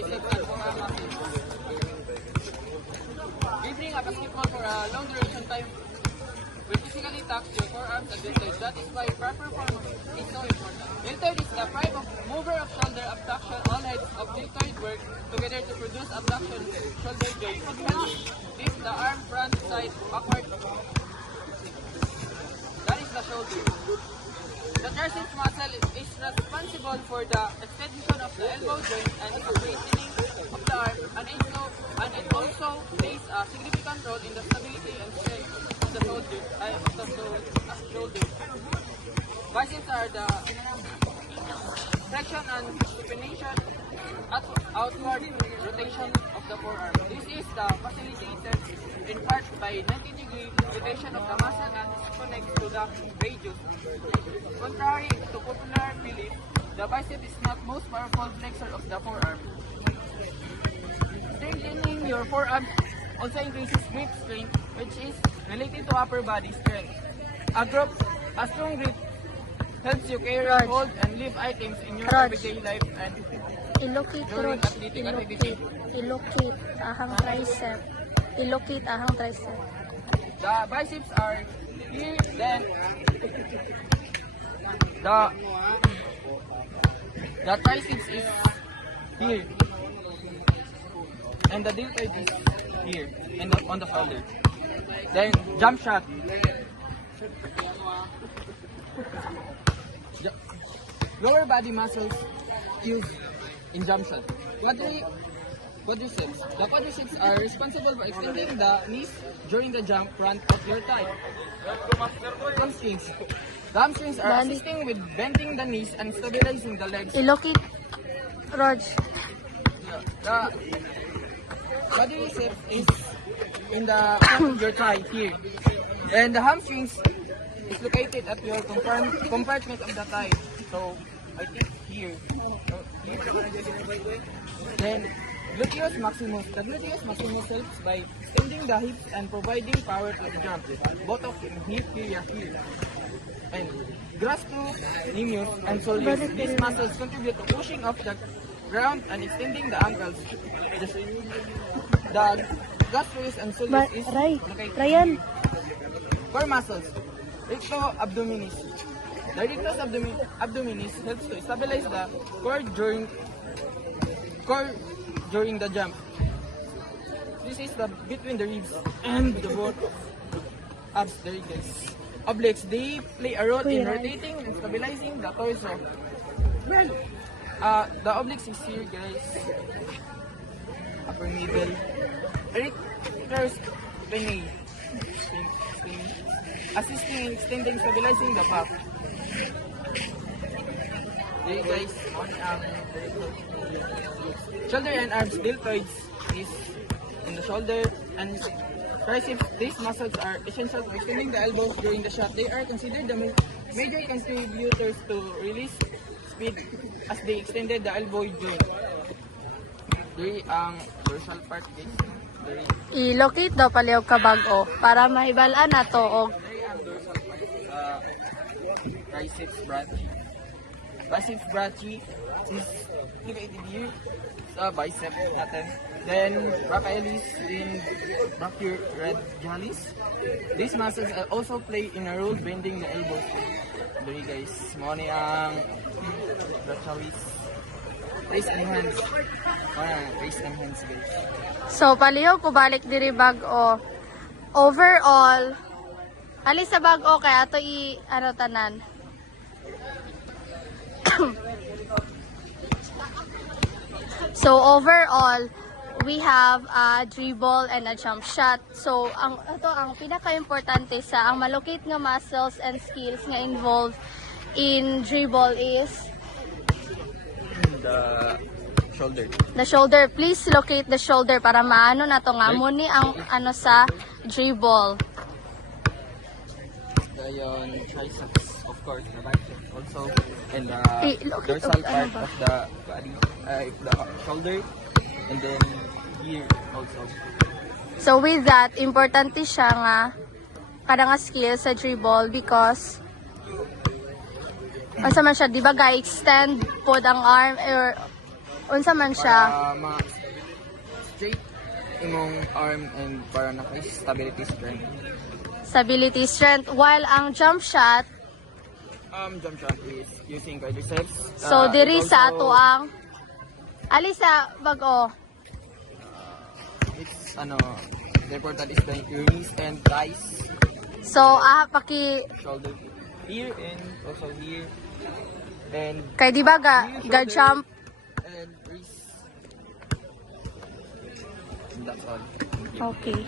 biceps and forearm muscles. Dribbling a basketball for a long duration time will physically tax your forearms and deltoids. That is why proper form is so important. Deltoid is the prime of mover of shoulder abduction. All heads of deltoid work together to produce abduction shoulder joint. Lift the arm front, side, backward. That is the shoulder. The triceps muscle is responsible for the extension of the elbow joint and straightening of the arm, and it also plays a significant role in the stability and strength of the shoulder. Biceps are the flexion and supination at outward rotation of the forearm. This is facilitated in part by 90-degree rotation of the muscle and connects to the radius. Contrary to popular belief, the bicep is not most powerful flexor of the forearm. Strengthening your forearm also increases grip strength, which is related to upper body strength. A strong grip helps you carry, hold, and lift items in your everyday life and during athletic activity. Ilocate ahang tricep. Ilocate ahang tricep. The biceps are here, then the triceps is here, and the deltoid is here, and on the shoulder. Then jump shot. Lower body muscles used in jump shot. Quadriceps. The quadriceps are responsible for extending the knees during the jump front of your thigh. Hamstrings. The hamstrings are assisting with bending the knees and stabilizing the legs. Ilocate, Rog. The quadriceps is in the front of your thigh here, and the hamstrings is located at your compartment of the thigh. So I think here. Then gluteus maximus. The gluteus maximus helps by extending the hips and providing power to the jump. Both of them hip area here. And gastrocnemius and soleus. These muscles contribute to pushing off the ground and extending the ankles. The gastrocnemius and soleus is Ryan. core muscles. Recto abdominis. The rectus abdominis helps to stabilize the core during the jump. This is the between the ribs and the both abs. There it is. Obliques, they play a role in rotating and stabilizing the torso. The obliques is here, guys. Upper middle. Rectus spinae. Assisting in extending, stabilizing the back. There guys, shoulder and arms, deltoids is in the shoulder, and triceps. These muscles are essential for extending the elbows during the shot. They are considered the major contributors to release speed as they extended the elbow joint. Very dorsal part guys. I-locate daw paliw ka bago para mahibalaan na to og triceps brachii. Biceps brachii is located here sa bicep natin. Then brachialis in brachioradialis. These muscles also play in a role bending the elbows. Dali guys, mo ni ang brachialis. Raise and hands. Raise and hands guys. So paliw ko balik diri bag-o. Overall, alis sa bag-o kay ato ano tanan. So overall, we have a dribble and a jump shot. So ang pinaka-importante sa ang malocate nga muscles and skills nga involved in dribble is the shoulder. Please locate the shoulder para maano na to nga mo ni ang ano sa dribble. Dayon triceps, of course, the biceps also, and the dorsal part of the body, the shoulder, and then here also. So with that, importante siya nga kada nga skill sa dribble because asa man siya, di ba, ga-extend pod ang arm or Unsa man siya? Para straight imong arm and para naka-stability strength. Stability, strength. While ang jump shot, Jump shot is using quadriceps. so diri It sa also- ato ang alisa bag-o. It's the important is the your knees and thighs, So paki shoulder here and also here, and kay di ba ga jump. and wrist. And that's all. Okay.